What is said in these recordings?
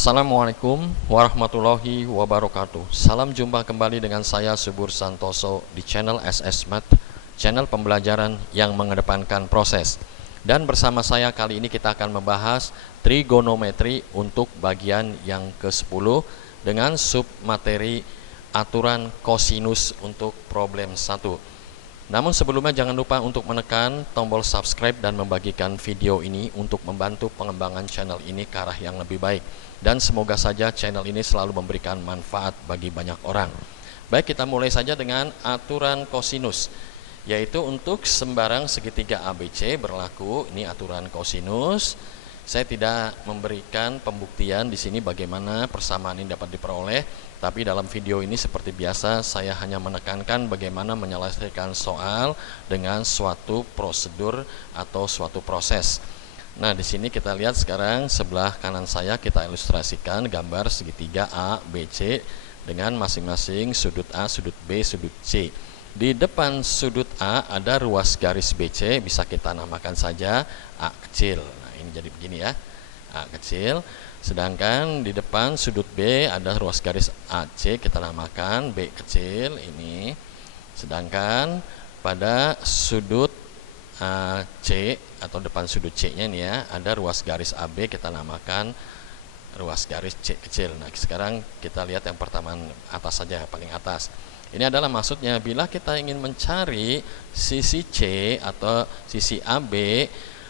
Assalamualaikum warahmatullahi wabarakatuh. Salam jumpa kembali dengan saya Subur Santoso di channel SS Math, channel pembelajaran yang mengedepankan proses. Dan bersama saya kali ini kita akan membahas trigonometri untuk bagian yang ke-10 dengan submateri aturan kosinus untuk problem 1. Namun sebelumnya jangan lupa untuk menekan tombol subscribe dan membagikan video ini untuk membantu pengembangan channel ini ke arah yang lebih baik. Dan semoga saja channel ini selalu memberikan manfaat bagi banyak orang. Baik, kita mulai saja dengan aturan kosinus, yaitu untuk sembarang segitiga ABC berlaku. Ini aturan kosinus. Saya tidak memberikan pembuktian di sini bagaimana persamaan ini dapat diperoleh, tapi dalam video ini seperti biasa saya hanya menekankan bagaimana menyelesaikan soal dengan suatu prosedur atau suatu proses. Nah, di sini kita lihat sekarang sebelah kanan saya kita ilustrasikan gambar segitiga A, B, C dengan masing-masing sudut A, sudut B, sudut C. Di depan sudut A ada ruas garis BC, bisa kita namakan saja A kecil. Nah, ini jadi begini ya, A kecil. Sedangkan di depan sudut B ada ruas garis AC, kita namakan B kecil ini. Sedangkan pada sudut C atau depan sudut C-nya ini ya, ada ruas garis AB, kita namakan ruas garis C kecil. Nah, sekarang kita lihat yang pertama atas saja, paling atas. Ini adalah maksudnya bila kita ingin mencari sisi C atau sisi AB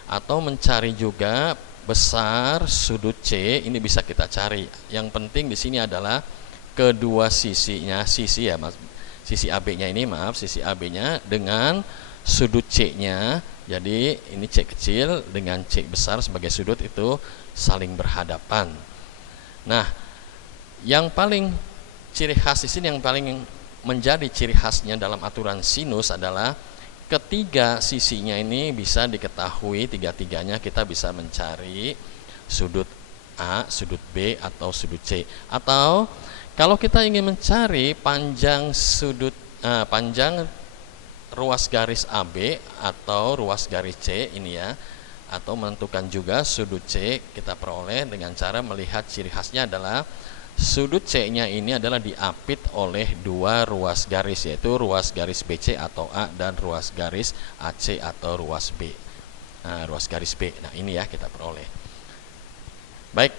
atau mencari juga besar sudut C, ini bisa kita cari. Yang penting di sini adalah kedua sisinya, sisi AB-nya ini, sisi AB-nya dengan sudut C-nya. Jadi ini C kecil dengan C besar sebagai sudut itu saling berhadapan. Nah, yang paling ciri khas di sini, yang paling menjadi ciri khasnya dalam aturan sinus adalah ketiga sisinya ini bisa diketahui, tiga-tiganya kita bisa mencari sudut A, sudut B, atau sudut C. Atau kalau kita ingin mencari panjang panjang ruas garis AB atau ruas garis C ini ya, atau menentukan juga sudut C, kita peroleh dengan cara melihat ciri khasnya adalah sudut C-nya ini adalah diapit oleh dua ruas garis, yaitu ruas garis BC atau A dan ruas garis AC atau ruas B. Nah, ruas garis B. Nah, ini ya kita peroleh. Baik,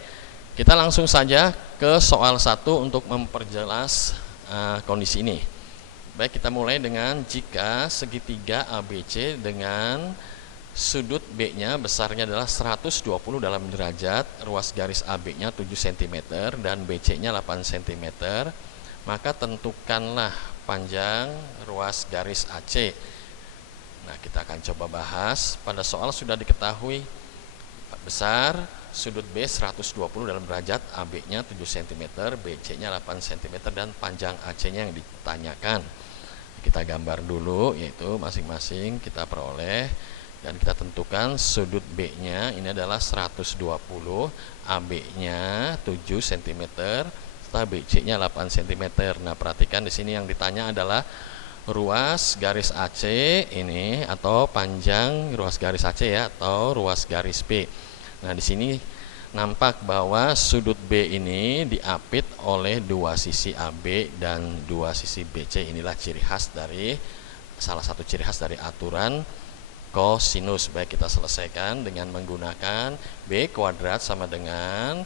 kita langsung saja ke soal 1 untuk memperjelas kondisi ini. Baik, kita mulai dengan jika segitiga ABC dengan sudut B-nya besarnya adalah 120 dalam derajat, ruas garis AB-nya 7 cm dan BC-nya 8 cm, maka tentukanlah panjang ruas garis AC. Nah, kita akan coba bahas. Pada soal sudah diketahui besar sudut B 120 dalam derajat, AB-nya 7 cm, BC-nya 8 cm dan panjang AC-nya yang ditanyakan. Kita gambar dulu, yaitu masing-masing kita peroleh. Dan kita tentukan sudut B-nya ini adalah 120, AB-nya 7 cm, serta BC-nya 8 cm. Nah, perhatikan di sini yang ditanya adalah ruas garis AC ini atau panjang ruas garis AC ya, atau ruas garis B. Nah, di sini nampak bahwa sudut B ini diapit oleh dua sisi AB dan dua sisi BC. Inilah ciri khas dari salah satu ciri khas dari aturan kosinus. Baik, kita selesaikan dengan menggunakan B kuadrat sama dengan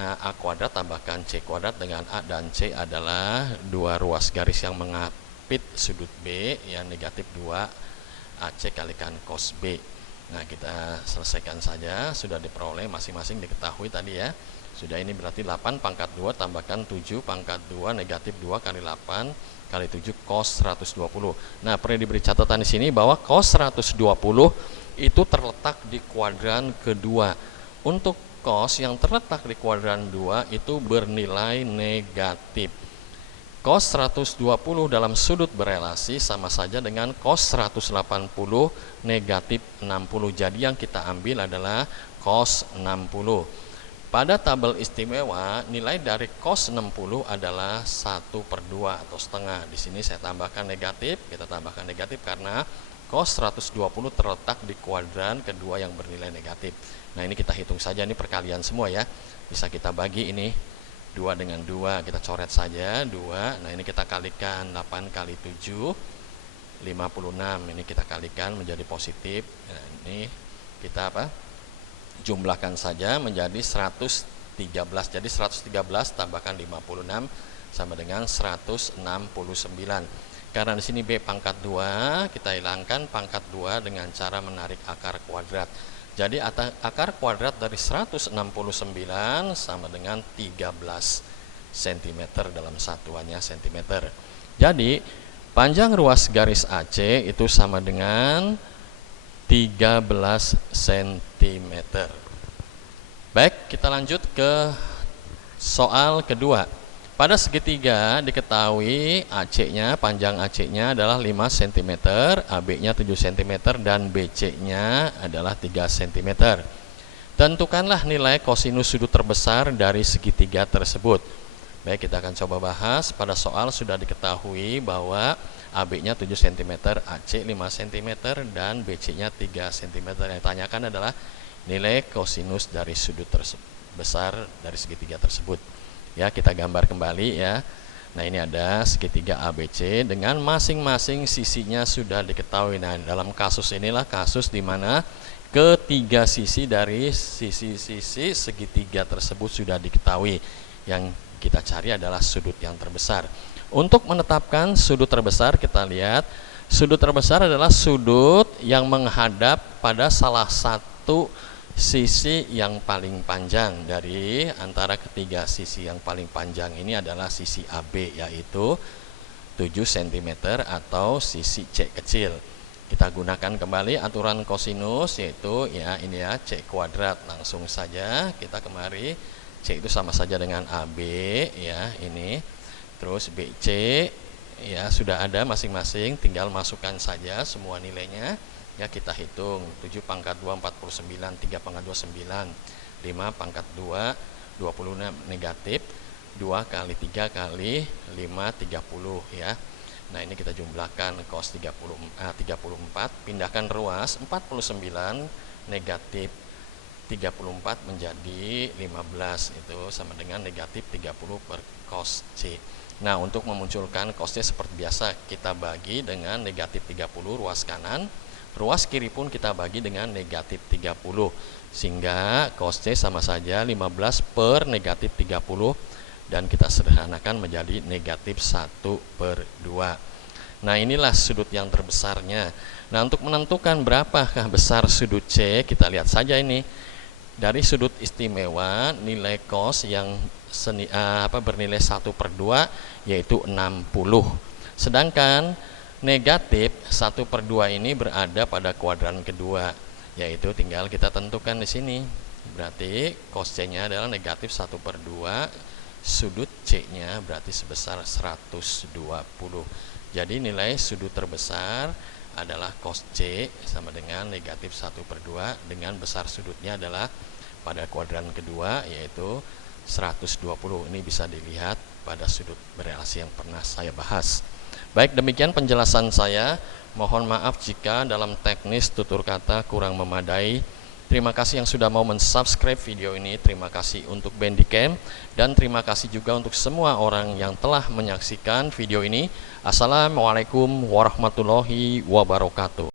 A kuadrat tambahkan C kuadrat dengan A dan C adalah dua ruas garis yang mengapit sudut B yang negatif 2 AC kalikan cos B. Nah, kita selesaikan saja, sudah diperoleh masing-masing diketahui tadi ya. Sudah, ini berarti 8 pangkat 2 tambahkan 7 pangkat 2 negatif 2 kali 8 kali 7 cos 120. Nah, perlu diberi catatan di sini bahwa cos 120 itu terletak di kuadran kedua. Untuk cos yang terletak di kuadran 2 itu bernilai negatif. Cos 120 dalam sudut berelasi sama saja dengan cos 180 negatif 60. Jadi yang kita ambil adalah cos 60. Pada tabel istimewa, nilai dari cos 60 adalah 1/2 atau setengah. Di sini saya tambahkan negatif, kita tambahkan negatif karena Cos 120 terletak di kuadran kedua yang bernilai negatif. Nah, ini kita hitung saja, ini perkalian semua ya. Bisa kita bagi ini 2 dengan 2, kita coret saja 2. Nah, ini kita kalikan 8 kali 7 56. Ini kita kalikan menjadi positif. Nah, ini kita jumlahkan saja menjadi 113. Jadi 113 tambahkan 56 sama dengan 169. Karena di sini B pangkat 2, kita hilangkan pangkat 2 dengan cara menarik akar kuadrat. Jadi akar kuadrat dari 169 sama dengan 13 cm dalam satuannya cm. Jadi panjang ruas garis AC itu sama dengan 13 cm. Baik, kita lanjut ke soal kedua. Pada segitiga diketahui AC-nya, panjang AC-nya adalah 5 cm, AB-nya 7 cm, dan BC-nya adalah 3 cm. Tentukanlah nilai kosinus sudut terbesar dari segitiga tersebut. Baik, kita akan coba bahas. Pada soal sudah diketahui bahwa AB-nya 7 cm, AC 5 cm, dan BC-nya 3 cm. Yang ditanyakan adalah nilai kosinus dari sudut terbesar dari segitiga tersebut. Ya, kita gambar kembali ya. Nah, ini ada segitiga ABC dengan masing-masing sisinya sudah diketahui. Nah, dalam kasus inilah kasus di mana ketiga sisi dari sisi-sisi segitiga tersebut sudah diketahui. Yang kita cari adalah sudut yang terbesar. Untuk menetapkan sudut terbesar, kita lihat sudut terbesar adalah sudut yang menghadap pada salah satu sisi yang paling panjang. Dari antara ketiga sisi yang paling panjang ini adalah sisi AB, yaitu 7 cm atau sisi C kecil. Kita gunakan kembali aturan kosinus, yaitu ya ini ya C kuadrat. Langsung saja kita kemari, C itu sama saja dengan AB ya, ini. Terus BC ya sudah ada masing-masing, tinggal masukkan saja semua nilainya. Ya, kita hitung 7 pangkat 2 49, 3 pangkat 2 9, 5 pangkat 2 26 negatif, 2 kali 3 kali 5 30 ya. Nah, ini kita jumlahkan cos 34, pindahkan ruas 49 negatif 34 menjadi 15, itu sama dengan negatif 30 per cos C. Nah, untuk memunculkan cos C seperti biasa kita bagi dengan negatif 30 ruas kanan. Ruas kiri pun kita bagi dengan negatif 30, sehingga cos C sama saja 15 per negatif 30, dan kita sederhanakan menjadi negatif 1/2. Nah, inilah sudut yang terbesarnya. Nah, untuk menentukan berapakah besar sudut C, kita lihat saja ini. Dari sudut istimewa, nilai cos yang bernilai 1/2 yaitu 60. Sedangkan negatif 1/2 ini berada pada kuadran kedua, yaitu tinggal kita tentukan di sini. Berarti cos C-nya adalah negatif 1/2, sudut C-nya berarti sebesar 120. Jadi nilai sudut terbesar adalah cos C sama dengan negatif 1/2, dengan besar sudutnya adalah pada kuadran kedua yaitu 120. Ini bisa dilihat pada sudut berelasi yang pernah saya bahas. Baik, demikian penjelasan saya. Mohon maaf jika dalam teknis tutur kata kurang memadai. Terima kasih yang sudah mau mensubscribe video ini. Terima kasih untuk Bandicam, dan terima kasih juga untuk semua orang yang telah menyaksikan video ini. Assalamualaikum warahmatullahi wabarakatuh.